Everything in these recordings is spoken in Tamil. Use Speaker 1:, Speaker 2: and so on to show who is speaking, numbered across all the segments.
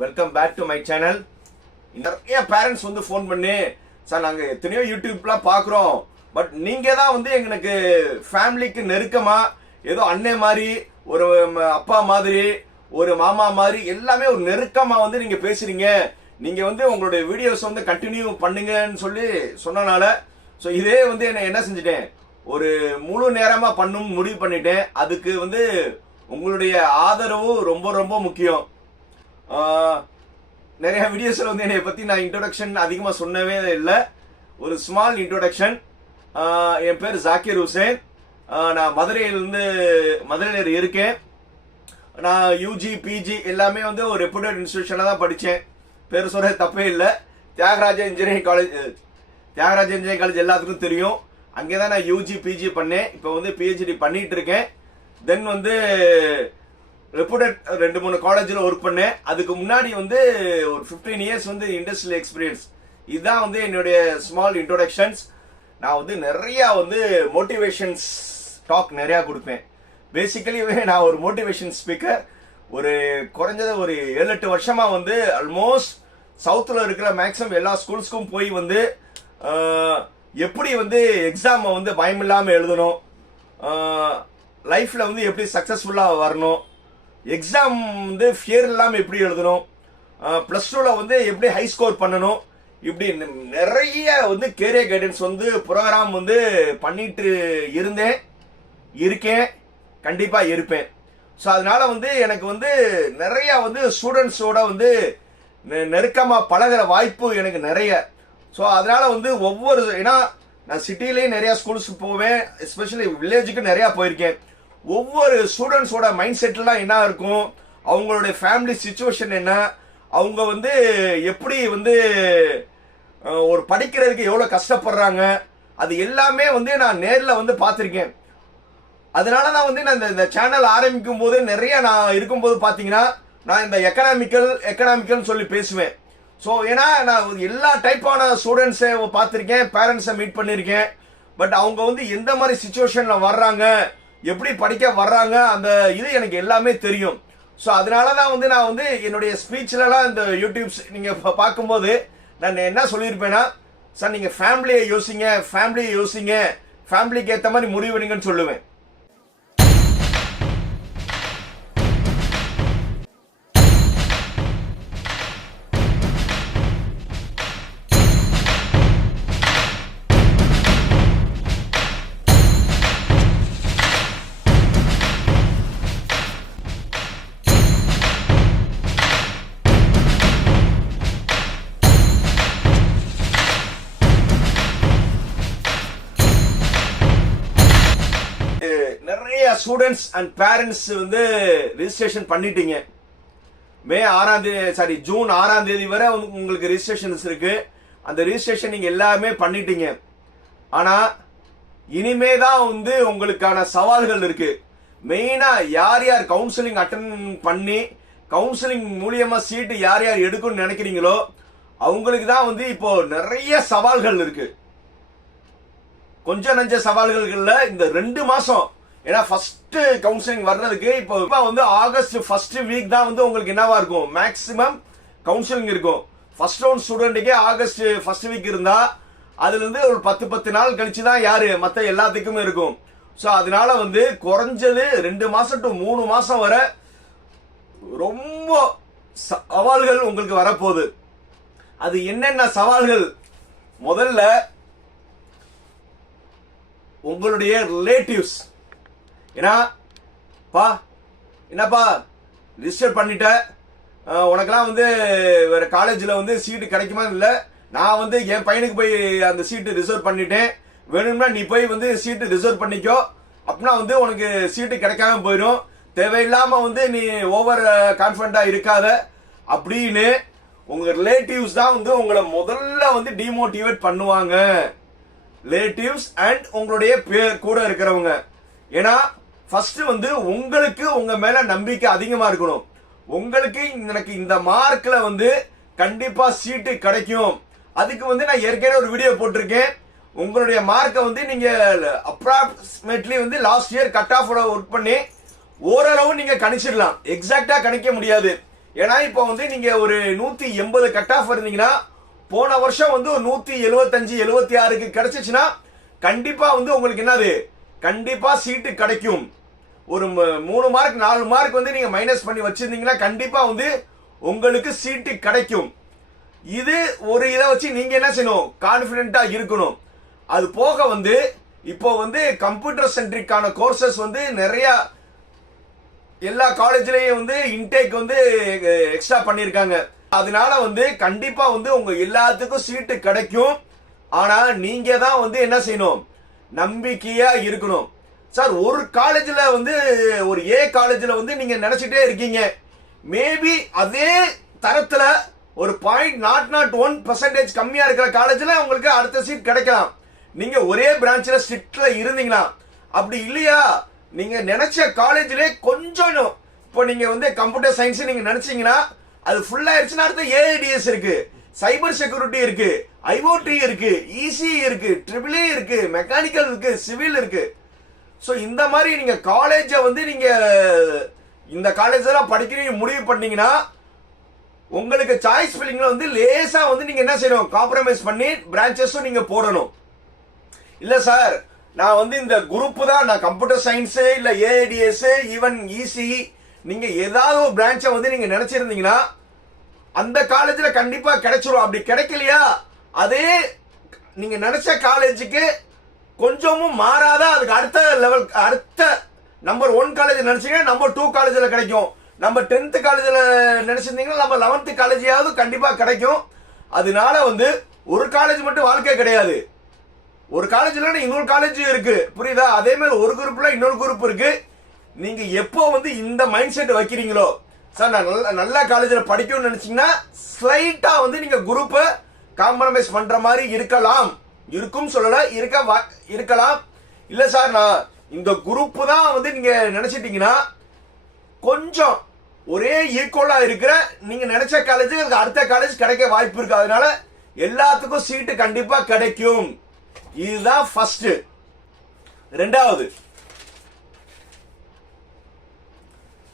Speaker 1: Welcome back to my channel நிறைய பேரண்ட்ஸ் வந்து ஃபோன் பண்ணி சார் நாங்கள் எத்தனையோ யூடியூப்லாம் பார்க்குறோம். பட் நீங்கள் தான் வந்து எங்களுக்கு ஃபேமிலிக்கு நெருக்கமாக ஏதோ அண்ணே மாதிரி ஒரு அப்பா மாதிரி ஒரு மாமா மாதிரி எல்லாமே ஒரு நெருக்கமாக வந்து நீங்கள் பேசுறீங்க. நீங்கள் வந்து உங்களுடைய வீடியோஸ் வந்து கண்டினியூ பண்ணுங்கன்னு சொல்லி சொன்னனால ஸோ இதே வந்து என்ன என்ன செஞ்சுட்டேன். ஒரு முழு நேரமாக பண்ணும் முடிவு பண்ணிட்டேன். அதுக்கு வந்து உங்களுடைய ஆதரவு ரொம்ப ரொம்ப முக்கியம். நிறைய வீடியோஸில் வந்து என்னை பற்றி நான் இன்ட்ரோடக்ஷன் அதிகமாக சொன்னவே இல்லை. ஒரு ஸ்மால் இன்ட்ரோடக்ஷன் என் பேர் ஜாக்கிர் ஹுசேன். நான் மதுரையிலிருந்து மதுரையில் இருக்கேன். நான் யூஜி பிஜி எல்லாமே வந்து ஒரு ரெப்யூட்டட் இன்ஸ்டியூஷனில் தான் படித்தேன் பேர் சொல்கிற தப்பே இல்லை. Thiagaraja engineering college Thiagaraja engineering college எல்லாத்துக்கும் தெரியும். அங்கே தான் நான் யூஜி பிஜி பண்ணேன். இப்போ வந்து பிஹெச்டி பண்ணிகிட்டு இருக்கேன். தென் வந்து ரெப்யூட்டட் ரெண்டு மூணு காலேஜில் ஒர்க் பண்ணேன். அதுக்கு முன்னாடி வந்து ஒரு ஃபிஃப்டீன் இயர்ஸ் வந்து இண்டஸ்ட்ரியல் எக்ஸ்பீரியன்ஸ் இதுதான் வந்து என்னுடைய ஸ்மால் இன்ட்ரோடக்ஷன்ஸ் நான் வந்து நிறையா வந்து மோட்டிவேஷன்ஸ் டாக் நிறையா கொடுப்பேன். பேசிக்கலி நான் ஒரு மோட்டிவேஷன் ஸ்பீக்கர் ஒரு குறைஞ்சது ஒரு ஏழு எட்டு வருஷமாக வந்து ஆல்மோஸ்ட் சவுத்தில் இருக்கிற மேக்ஸிமம் எல்லா ஸ்கூல்ஸ்க்கும் போய் வந்து எப்படி வந்து எக்ஸாமை வந்து பயமில்லாமல் எழுதணும் லைஃப்பில் வந்து எப்படி சக்ஸஸ்ஃபுல்லாக வரணும் எக்ஸாம் வந்து ஃபியர் இல்லாமல் எப்படி எழுதணும்? ப்ளஸ் டூவில் வந்து எப்படி ஹை ஸ்கோர் பண்ணணும்? இப்படி நிறைய வந்து கேரியர் கைடன்ஸ் வந்து ப்ரோக்ராம் வந்து பண்ணிட்டு இருந்தேன். இருக்கேன். கண்டிப்பாக இருப்பேன். ஸோ அதனால வந்து எனக்கு வந்து நிறையா வந்து ஸ்டூடெண்ட்ஸோட வந்து நெ- பழகிற பழகுற வாய்ப்பு எனக்கு நிறைய. ஸோ அதனால வந்து ஒவ்வொரு ஏன்னா நான் சிட்டிலேயும் நிறையா ஸ்கூல்ஸ் போவேன். எஸ்பெஷலி வில்லேஜுக்கு நிறையா போயிருக்கேன். ஒவ்வொரு ஸ்டூடெண்ட்ஸோட மைண்ட் செட்லாம் என்ன இருக்கும்? அவங்களுடைய ஃபேமிலி சுச்சுவேஷன் என்ன? அவங்க வந்து எப்படி வந்து ஒரு படிக்கிறதுக்கு எவ்வளோ கஷ்டப்படுறாங்க? அது எல்லாமே வந்து நான் நேரில் வந்து பார்த்துருக்கேன். அதனால தான் வந்து நான் இந்த- இந்த சேனல் ஆரம்பிக்கும் போது நிறைய நான் இருக்கும்போது பார்த்தீங்கன்னா நான் இந்த எக்கனாமிக்கல் எக்கனாமிக்கல்னு சொல்லி பேசுவேன். ஸோ ஏன்னா நான் ஒரு எல்லா டைப்பான ஸ்டூடெண்ட்ஸை பார்த்துருக்கேன் பேரண்ட்ஸை மீட் பண்ணியிருக்கேன் பட் அவங்க வந்து எந்த மாதிரி சுச்சுவேஷனில் வர்றாங்க? எப்படி படிக்க வர்றாங்க அந்த இது எனக்கு எல்லாமே தெரியும். ஸோ அதனால தான் வந்து நான் வந்து என்னுடைய ஸ்பீச்லலாம் இந்த யூடியூப்ஸ் நீங்கள் பார்க்கும்போது நான் என்ன சொல்லியிருப்பேன்னா சார் நீங்கள் ஃபேமிலியை யோசிங்க ஃபேமிலியை யோசிங்க ஃபேமிலிக்கு ஏற்ற மாதிரி முடிவெடுங்கன்னு சொல்லுவேன். ஸ்டூடெண்ட்ஸ் அண்ட் பேரண்ட்ஸ் வந்து ரெஜிஸ்ட்ரேஷன் பண்ணிட்டீங்க. மே ஆறாம் தேதி சாரி ஜூன் ஆறாம் தேதி வரை உங்களுக்கு ரிஜிஸ்ட்ரேஷன்ஸ் இருக்கு. அந்த ரெஜிஸ்ட்ரேஷன் நீங்க எல்லாமே பண்ணிட்டீங்க. ஆனா இனிமே தான் வந்து உங்களுக்கான சவால்கள் இருக்கு. மெயினா யார் யார் கவுன்சிலிங் அட்டன் பண்ணி கவுன்சிலிங் மூலியமா சீட்டு யார் யார் எடுக்கணும்னு நினைக்கிறீங்களோ அவங்களுக்கு தான் வந்து இப்போ நிறைய சவால்கள் இருக்கு. கொஞ்சம் நஞ்ச சவால்கள்ல இந்த ரெண்டு மாசம் ஏன்னா ஃபர்ஸ்ட் கவுன்சிலிங் வர்றதுக்கு இப்போ இப்போ வந்து ஆகஸ்ட் ஃபர்ஸ்ட் வீக் தான் வந்து உங்களுக்கு என்னவா இருக்கும்? மேக்ஸிமம் கவுன்சிலிங் இருக்கும். ஃபர்ஸ்ட் ரவுண்ட் ஸ்டூடெண்ட்டுக்கே ஆகஸ்ட் ஃபர்ஸ்ட் வீக் இருந்தா அதுலேருந்து ஒரு பத்து பத்து நாள் கழிச்சு தான் யாரு? மற்ற எல்லாத்துக்குமே இருக்கும். ஸோ அதனால வந்து குறைஞ்சது ரெண்டு மாசம் டு மூணு மாசம் வர ரொம்ப சவால்கள் உங்களுக்கு வரப்போகுது. அது என்னென்ன சவால்கள்? முதல்ல உங்களுடைய ரிலேட்டிவ்ஸ் ஏன்னா பா என்னப்பா ரிஜிஸ்டர் பண்ணிட்ட. உனக்கெல்லாம் வந்து வேற காலேஜில் வந்து சீட்டு கிடைக்குமா இல்லை? நான் வந்து என் பையனுக்கு போய் அந்த சீட்டு ரிசர்வ் பண்ணிட்டேன். வேணும்னா நீ போய் வந்து சீட்டு ரிசர்வ் பண்ணிக்கோ. அப்படின்னா வந்து உனக்கு சீட்டு கிடைக்காம போயிடும். தேவையில்லாமல் வந்து நீ ஓவர் கான்ஃபிடண்டா இருக்காத. அப்படின்னு உங்கள் ரிலேட்டிவ்ஸ் தான் வந்து உங்களை முதல்ல வந்து டிமோட்டிவேட் பண்ணுவாங்க. ரிலேட்டிவ்ஸ் அண்ட் உங்களுடைய பேர் கூட இருக்கிறவங்க. ஏன்னா ஃபர்ஸ்ட் வந்து உங்களுக்கு உங்க மேல நம்பிக்கை அதிகமா இருக்கணும். உங்களுக்கு எனக்கு இந்த மார்க்ல வந்து கண்டிப்பா சீட்டு கிடைக்கும். அதுக்கு வந்து நான் ஏற்கனவே ஒரு வீடியோ போட்டிருக்கேன். உங்களுடைய மார்க்கை வந்து நீங்க அப்ராக்சிமேட்லி வந்து last year cut off work பண்ணி ஓரளவு நீங்க கணிச்சிடலாம். எக்ஸாக்டா கணிக்க முடியாது. ஏன்னா இப்போ வந்து நீங்க ஒரு நூத்தி எண்பது கட் ஆஃப் இருந்தீங்கன்னா போன வருஷம் வந்து ஒரு நூத்தி எழுபத்தஞ்சு எழுபத்தி ஆறுக்கு கிடைச்சிச்சுன்னா கண்டிப்பா வந்து உங்களுக்கு என்னது? கண்டிப்பா சீட்டு கிடைக்கும். ஒரு ம- மூணு மார்க் நாலு மார்க் வந்து நீங்க மைனஸ் பண்ணி வச்சிருந்தீங்கன்னா கண்டிப்பா வந்து உங்களுக்கு சீட்டு கிடைக்கும். இது ஒரு இதை வச்சு நீங்க என்ன செய்யணும்? கான்பிடென்ட்டா இருக்கணும். அது போக வந்து இப்போ வந்து கம்ப்யூட்டர் சென்ட்ரிக்கான கோர்சஸ் வந்து நிறைய எல்லா காலேஜ்லயும் வந்து இன்டேக் வந்து எக்ஸ்ட்ரா பண்ணியிருக்காங்க. அதனால வந்து கண்டிப்பா வந்து உங்க எல்லாத்துக்கும் சீட்டு கிடைக்கும். ஆனா நீங்க தான் வந்து என்ன செய்யணும்? நம்பிக்கையா இருக்கணும். சார் ஒரு காலேஜில் வந்து ஒரு ஏ காலேஜில் வந்து நீங்கள் நினச்சிட்டே இருக்கீங்க. மேபி அதே தரத்தில் ஒரு point naught naught one percentage கம்மியாக இருக்கிற காலேஜில் உங்களுக்கு அடுத்த சீட் கிடைக்கலாம். நீங்கள் ஒரே பிரான்ச்சில் ஸ்ட்ரிக்டில் இருந்தீங்களா? அப்படி இல்லையா? நீங்கள் நினச்ச காலேஜ்லயே கொஞ்சம் இப்போ நீங்கள் வந்து கம்ப்யூட்டர் சயின்ஸ் நீங்கள் நினச்சிங்கன்னா அது ஃபுல்லாகிடுச்சுன்னா அடுத்த ஏஐடிஎஸ் இருக்குது சைபர் செக்யூரிட்டி இருக்கு ஐஓடி இருக்கு இசி இருக்கு ட்ரிபிள் இருக்கு மெக்கானிக்கல் இருக்கு சிவில் இருக்கு. ஸோ இந்த மாதிரி நீங்க காலேஜை வந்து நீங்க இந்த காலேஜெல்லாம் படிக்கிறீங்க முடிவு பண்ணீங்கன்னா உங்களுக்கு சாய்ஸ் ஃபில்லிங்ல வந்து லேசா வந்து நீங்க என்ன செய்யணும்? காம்ப்ரமைஸ் பண்ணி பிரான்ச்சஸும் நீங்க போடணும். இல்ல சார் நான் வந்து இந்த குரூப் தான் நான் கம்ப்யூட்டர் சயின்ஸ் இல்ல ஏஐடிஎஸ் ஈவன் இசி நீங்கள் நீங்க ஏதாவது ஒரு பிரான்ச்சை வந்து நீங்க நினைச்சிருந்தீங்கன்னா அந்த காலேஜில் கண்டிப்பாக கிடைச்சிரும். அப்படி கிடைக்கலையா? அதே நீங்கள் நினச்ச காலேஜுக்கு கொஞ்சமும் மாறாத? அதுக்கு அடுத்த லெவல் அடுத்த நம்பர் ஒன் காலேஜ் நினச்சிங்கன்னா நம்பர் டூ காலேஜில் கிடைக்கும். நம்ம டென்த்து காலேஜில் நினச்சிருந்தீங்கன்னா நம்ம லெவன்த்து காலேஜையாவது கண்டிப்பாக கிடைக்கும். அதனால வந்து ஒரு காலேஜ் மட்டும் வாழ்க்கை கிடையாது. ஒரு காலேஜ்ல இன்னொரு காலேஜ் இருக்கு. புரியுதா? அதே மாதிரி ஒரு குரூப்ல இன்னொரு குரூப் இருக்கு. நீங்க எப்போ வந்து இந்த மைண்ட் செட் வைக்கிறீங்களோ சார் நான் நல்ல நல்ல காலேஜில் படிக்கணும்னு நினைச்சீங்கன்னா ஸ்லைட்டாக வந்து நீங்கள் குரூப்பை காம்ப்ரமைஸ் பண்ணுற மாதிரி இருக்கலாம். இருக்கும் சொல்லலை இருக்க வா- இருக்கலாம். இல்லை சார் நான் இந்த குரூப்பு தான் வந்து நீங்கள் நினச்சிட்டிங்கன்னா கொஞ்சம் ஒரே ஈக்குவலாக இருக்கிற நீங்கள் நினச்ச காலேஜ் அடுத்த காலேஜ் கிடைக்க வாய்ப்பு இருக்கு. அதனால எல்லாத்துக்கும் சீட்டு கண்டிப்பாக கிடைக்கும். இதுதான் ஃபஸ்ட்டு ரெண்டாவது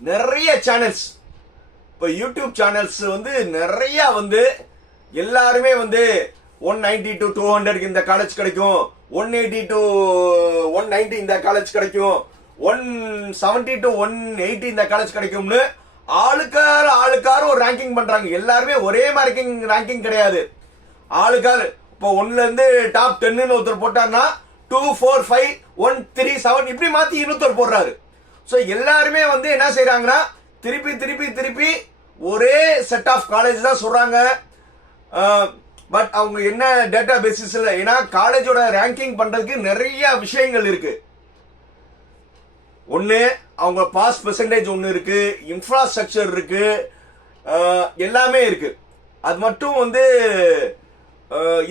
Speaker 1: நிறைய சேனல்ஸ் இப்போ யூடியூப் சேனல்ஸ் வந்து நிறைய வந்து எல்லாருமே வந்து ஒன் நைன்டி டு டூ ஹண்ட்ரட்க்கு இந்த காலேஜ் கிடைக்கும். One eighty to one ninety இந்த காலேஜ் கிடைக்கும். One seventy to one eighty இந்த காலேஜ் கிடைக்கும்னு ஆளுக்கார் ஆளுக்கார் ஒரு ரேங்கிங் பண்றாங்க. எல்லாருமே ஒரே மாதிரி ரேங்கிங் கிடையாது. ஆளுக்கார் இப்போ ஒன்ல இருந்து டாப் டென்னு ஒருத்தர் போட்டார்னா two four five one three seven இப்படி மாத்தி இன்னொருத்தர் போடுறாரு. ஸோ எல்லாருமே வந்து என்ன செய்கிறாங்கன்னா திருப்பி திருப்பி திருப்பி ஒரே செட் ஆஃப் காலேஜ் தான் சொல்றாங்க. பட் அவங்க என்ன டேட்டா பேசிஸ்ல ஏன்னா காலேஜோட ரேங்கிங் பண்றதுக்கு நிறைய விஷயங்கள் இருக்கு. ஒன்று அவங்க பாஸ் பெர்சன்டேஜ் ஒன்று இருக்கு இன்ஃப்ராஸ்ட்ரக்சர் இருக்கு எல்லாமே இருக்கு. அது மட்டும் வந்து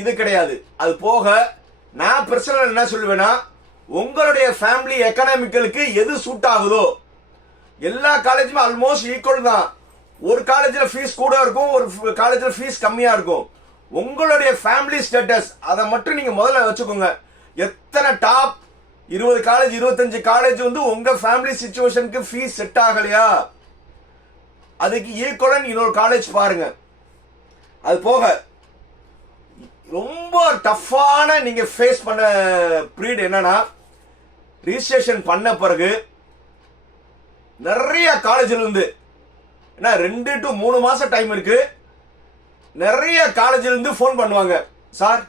Speaker 1: இது கிடையாது. அது போக நான் பர்சனல் என்ன சொல்லுவேன்னா உங்களுடைய ஃபேமிலி எக்கனாமிக்கலுக்கு எது சூட் ஆகுதோ எல்லா காலேஜுமே ஆல்மோஸ்ட் ஈக்குவல் தான். ஒரு காலேஜில் ஃபீஸ் கூட இருக்கும் ஒரு காலேஜில் ஃபீஸ் கம்மியாக இருக்கும். உங்களுடைய ஃபேமிலி ஸ்டேட்டஸ் அதை மட்டும் நீங்கள் முதல்ல வச்சுக்கோங்க. எத்தனை டாப் இருபது காலேஜ் இருபத்தஞ்சு காலேஜ் வந்து உங்கள் ஃபேமிலி சுச்சுவேஷனுக்கு ஃபீஸ் செட் ஆகலையா? அதுக்கு ஈக்குவலன் இன்னொரு காலேஜ் பாருங்க. அது போக ரொம்ப டஃப்பான நீங்கள் ஃபேஸ் பண்ண ப்ரீட் என்னன்னா ரிஜிஸ்ட்ரேஷன் பண்ண பிறகு நிறைய காலேஜ்ல இருந்து. ஏன்னா ரெண்டு டு மூணு மாசம் டைம் இருக்கு. நிறைய காலேஜ்ல இருந்து ஃபோன் பண்ணுவாங்க. சார்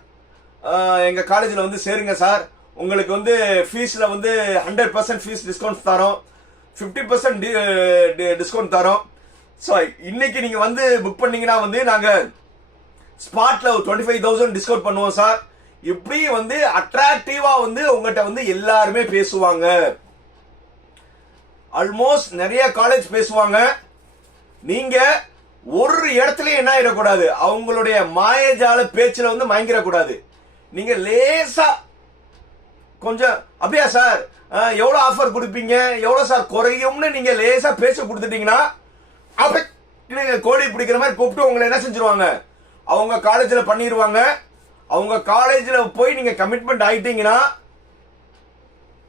Speaker 1: எங்கள் எங்க காலேஜ்ல வந்து சேருங்க சார். உங்களுக்கு வந்து ஃபீஸ்ல வந்து ஹண்ட்ரட் பர்சன்ட் ஃபீஸ் டிஸ்கவுண்ட் தரோம். ஃபிஃப்டி பர்சன்ட் டிஸ்கவுண்ட் தரோம். ஸோ இன்னைக்கு நீங்க வந்து புக் பண்ணீங்கன்னா வந்து நாங்க ஸ்பாட்ல ஒரு டுவெண்ட்டி ஃபைவ் தௌசண்ட் டிஸ்கவுண்ட் பண்ணுவோம் சார். இப்படி வந்து அட்ராக்டிவா வந்து உங்கள்கிட்ட வந்து எல்லாருமே பேசுவாங்க. ஆல்மோஸ்ட் நிறைய காலேஜ் பேசுவாங்க. நீங்க ஒரு இடத்துல என்ன ஆயிடக்கூடாது? அவங்களுடைய மாயஜால பேச்சுல வந்து மயங்கிடக்கூடாது. நீங்க லேசா கொஞ்சம் அப்படியா சார் எவ்வளோ எவ்வளவு ஆஃபர் கொடுப்பீங்க? எவ்வளவு சார் குறையும்னு நீங்க லேசா பேச கொடுத்துட்டீங்கன்னா அப்ப நீங்க கோழி பிடிக்கிற மாதிரி கூப்பிட்டு உங்களை என்ன செஞ்சிருவாங்க? அவங்க காலேஜ்ல பண்ணிடுவாங்க அவங்க காலேஜ்ல போய் நீங்க கமிட்மெண்ட் ஆயிட்டீங்கன்னா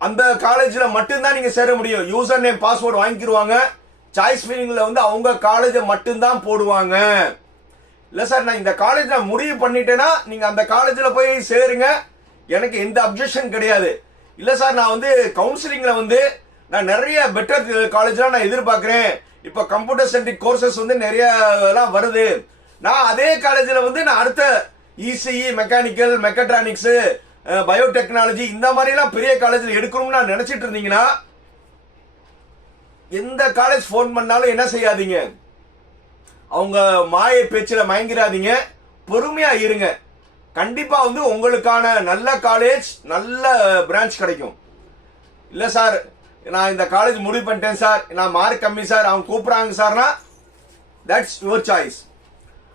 Speaker 1: அந்த காலேஜில் மட்டும்தான் நீங்கள் சேர முடியும். யூசர் நேம் பாஸ்வேர்டு வாங்கிக்கிடுவாங்க சாய்ஸ் ஃபீலிங்கில் வந்து அவங்க காலேஜை மட்டும்தான் போடுவாங்க. இல்லை சார் நான் இந்த காலேஜ் நான் முடிவு பண்ணிட்டேன்னா நீங்கள் அந்த காலேஜில் போய் சேருங்க. எனக்கு எந்த அப்ஜெக்ஷன் கிடையாது. இல்லை சார் நான் வந்து கவுன்சிலிங்கில் வந்து நான் நிறைய பெட்டர் காலேஜ்லாம் நான் எதிர்பார்க்குறேன். இப்போ கம்ப்யூட்டர் சென்ட்ரிக் கோர்சஸ் வந்து நிறைய எல்லாம் வருது. நான் அதே காலேஜில் வந்து நான் அடுத்த இசிஇ மெக்கானிக்கல் மெக்கட்ரானிக்ஸு பயோடெக்னாலஜி இந்த மாதிரிலாம் பெரிய காலேஜில் எடுக்கணும்னு நான் இருந்தீங்கன்னா எந்த காலேஜ் ஃபோன் பண்ணாலும் என்ன செய்யாதீங்க. அவங்க மாய பேச்சில் மயங்கிறாதீங்க. பொறுமையாக இருங்க. கண்டிப்பாக வந்து உங்களுக்கான நல்ல காலேஜ் நல்ல பிரான்ச் கிடைக்கும். இல்லை சார் நான் இந்த காலேஜ் முடிவு பண்ணிட்டேன் சார். நான் மார்க் கம்மி சார். அவங்க கூப்பிட்றாங்க சார்னா தட்ஸ் யுவர் சாய்ஸ்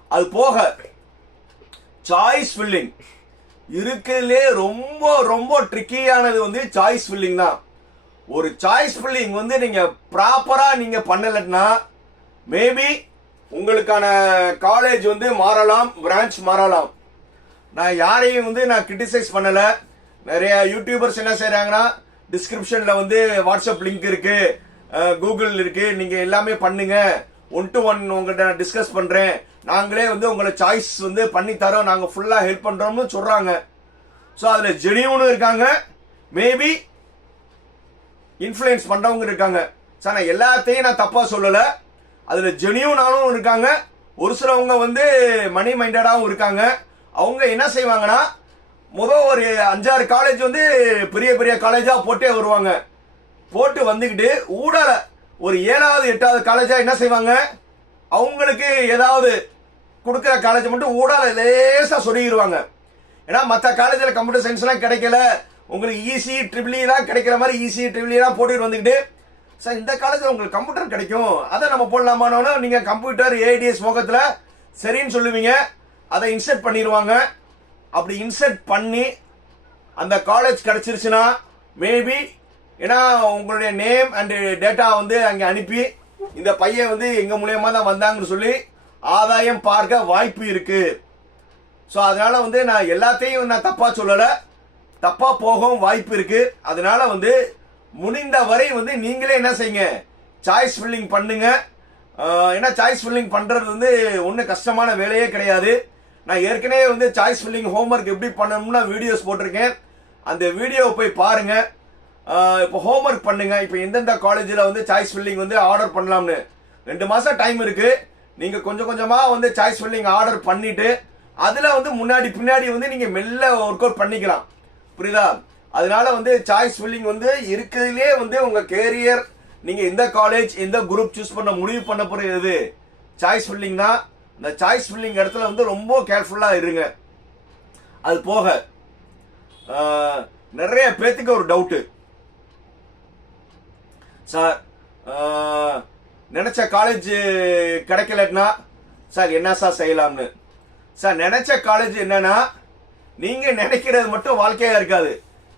Speaker 1: அது போக சாய்ஸ் ஃபில்லிங் இருக்கிறதுலே ரொம்ப ரொம்ப ட்ரிக்கியானது வந்து சாய்ஸ் ஃபில்லிங் தான். ஒரு சாய்ஸ் ஃபில்லிங் வந்து நீங்கள் ப்ராப்பராக நீங்கள் பண்ணலன்னா மேபி உங்களுக்கான காலேஜ் வந்து மாறலாம் பிரான்ச் மாறலாம். நான் யாரையும் வந்து நான் கிரிட்டிசைஸ் பண்ணலை. நிறைய யூடியூபர்ஸ் என்ன செய்கிறாங்கன்னா டிஸ்கிரிப்ஷனில் வந்து வாட்ஸ்அப் லிங்க் இருக்குது கூகுள் இருக்குது நீங்கள் எல்லாமே பண்ணுங்கள் ஒன் டு ஒன் உங்கள்கிட்ட நான் டிஸ்கஸ் பண்ணுறேன் நாங்களே வந்து உங்களை சாய்ஸ் வந்து பண்ணி தரோம் நாங்கள் ஃபுல்லாக ஹெல்ப் பண்ணுறோம்னு சொல்கிறாங்க ஸோ அதில் ஜெனியூனும் இருக்காங்க. மேபி இன்ஃப்ளூயன்ஸ் பண்ணுறவங்க இருக்காங்க. சார் நான் எல்லாத்தையும் நான் தப்பாக சொல்லலை. அதில் ஜெனியூனாலும் இருக்காங்க. ஒரு சிலவங்க வந்து மணி மைண்டடாகவும் இருக்காங்க. அவங்க என்ன செய்வாங்கன்னா முதல் ஒரு அஞ்சாறு காலேஜ் வந்து பெரிய பெரிய காலேஜாக போட்டே வருவாங்க. போட்டு வந்துக்கிட்டு ஊடால ஒரு ஏழாவது எட்டாவது காலேஜாக என்ன செய்வாங்க? அவங்களுக்கு ஏதாவது கொடுக்குற காலேஜ் மட்டும் ஊடால லேசாக சொல்லிடுவாங்க ஏன்னா மற்ற காலேஜில் கம்ப்யூட்டர் சயின்ஸ்லாம் கிடைக்கல. உங்களுக்கு ஈஸி ட்ரிபிள் e கிடைக்கிற மாதிரி ஈசி ஈஸி ட்ரிபிள் போட்டுட்டு வந்துக்கிட்டு சார் இந்த காலேஜில் உங்களுக்கு கம்ப்யூட்டர் கிடைக்கும். அதை நம்ம போடலாமானோன்னு நீங்கள் கம்ப்யூட்டர் ஏடிஎஸ் முகத்தில் சரின்னு சொல்லுவீங்க. அதை இன்சர்ட் பண்ணிடுவாங்க அப்படி இன்சர்ட் பண்ணி அந்த காலேஜ் கிடச்சிருச்சுன்னா மேபி ஏன்னா உங்களுடைய நேம் அண்டு டேட்டா வந்து அங்கே அனுப்பி இந்த பையன் வந்து எங்கள் மூலியமாக தான் வந்தாங்கன்னு சொல்லி ஆதாயம் பார்க்க வாய்ப்பு இருக்குது ஸோ அதனால வந்து நான் எல்லாத்தையும் நான் தப்பா சொல்லலை. தப்பா போகவும் வாய்ப்பு இருக்கு. அதனால வந்து முடிந்த வரை வந்து நீங்களே என்ன செய்யுங்க? சாய்ஸ் ஃபில்லிங் பண்ணுங்க. ஏன்னா சாய்ஸ் ஃபில்லிங் பண்றது வந்து ஒன்றும் கஷ்டமான வேலையே கிடையாது. நான் ஏற்கனவே வந்து சாய்ஸ் ஃபில்லிங் ஹோம்ஒர்க் எப்படி பண்ணணும்னா வீடியோஸ் போட்டிருக்கேன். அந்த வீடியோவை போய் பாருங்க. இப்போ ஹோம்ஒர்க் பண்ணுங்க. இப்போ எந்தெந்த காலேஜில் வந்து சாய்ஸ் ஃபில்லிங் வந்து ஆர்டர் பண்ணலாம்னு. ரெண்டு மாதம் டைம் இருக்குது நீங்க கொஞ்சம் கொஞ்சமா வந்து சாய்ஸ் ஃபில்லிங் ஆர்டர் பண்ணிட்டு அதுல வந்து முன்னாடி பின்னாடி வந்து நீங்க மெல்ல ஒர்க் அவுட் பண்ணிக்கலாம். புரியுதா? அதனால வந்து சாய்ஸ் ஃபில்லிங் வந்து இருக்கிறதுலே வந்து உங்க கேரியர் நீங்க எந்த காலேஜ் எந்த குரூப் சூஸ் பண்ண முடிவு பண்ண போறது சாய்ஸ் ஃபில்லிங் தான். இந்த சாய்ஸ் ஃபில்லிங் இடத்துல வந்து ரொம்ப கேர்ஃபுல்லா இருங்க. அது போக நிறைய பேத்துக்கு ஒரு டவுட்டு சார் நினைச்ச காலேஜ் கிடைக்கலன்னா சார் என்ன சார் செய்யலாம்னு? சார் நினைச்ச காலேஜ் என்னன்னா நீங்க நினைக்கிறது மட்டும் வாழ்க்கையா இருக்காது.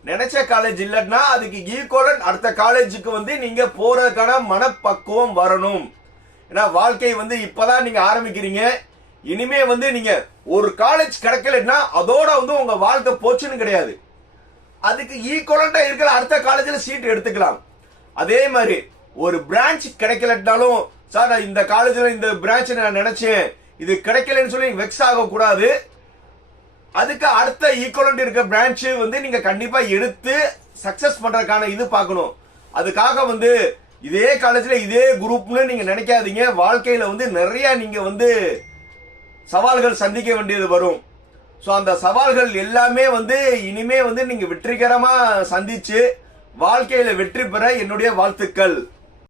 Speaker 1: நினைச்ச காலேஜ் இல்லைன்னா அதுக்கு ஈக்குவலன் அடுத்த காலேஜுக்கு வந்து நீங்க போறதுக்கான மனப்பக்குவம் வரணும். ஏன்னா வாழ்க்கை வந்து இப்பதான் நீங்க ஆரம்பிக்கிறீங்க. இனிமே வந்து நீங்க ஒரு காலேஜ் கிடைக்கலன்னா அதோட வந்து உங்க வாழ்க்கை போச்சுன்னு கிடையாது. அதுக்கு ஈக்குவலண்டா இருக்கிற அடுத்த காலேஜில் சீட் எடுத்துக்கலாம். அதே மாதிரி ஒரு பிரான்ச் கிடைக்கலட்டாலும் சார் நான் இந்த காலேஜில் இந்த பிரான்ச் நான் நினைச்சேன். இது கிடைக்கலன்னு சொல்லி வெக்ஸ் ஆகக்கூடாது. அதுக்கு அடுத்த ஈக்குவலண்ட் இருக்க பிரான்ச் வந்து நீங்க கண்டிப்பா எடுத்து சக்சஸ் பண்றதுக்கான இது பார்க்கணும். அதுக்காக வந்து இதே காலேஜ்ல இதே குரூப்னு நீங்க நினைக்காதீங்க. வாழ்க்கையில வந்து நிறைய நீங்க வந்து சவால்கள் சந்திக்க வேண்டியது வரும். ஸோ அந்த சவால்கள் எல்லாமே வந்து இனிமே வந்து நீங்க வெற்றிகரமா சந்திச்சு வாழ்க்கையில வெற்றி பெற என்னுடைய வாழ்த்துக்கள்.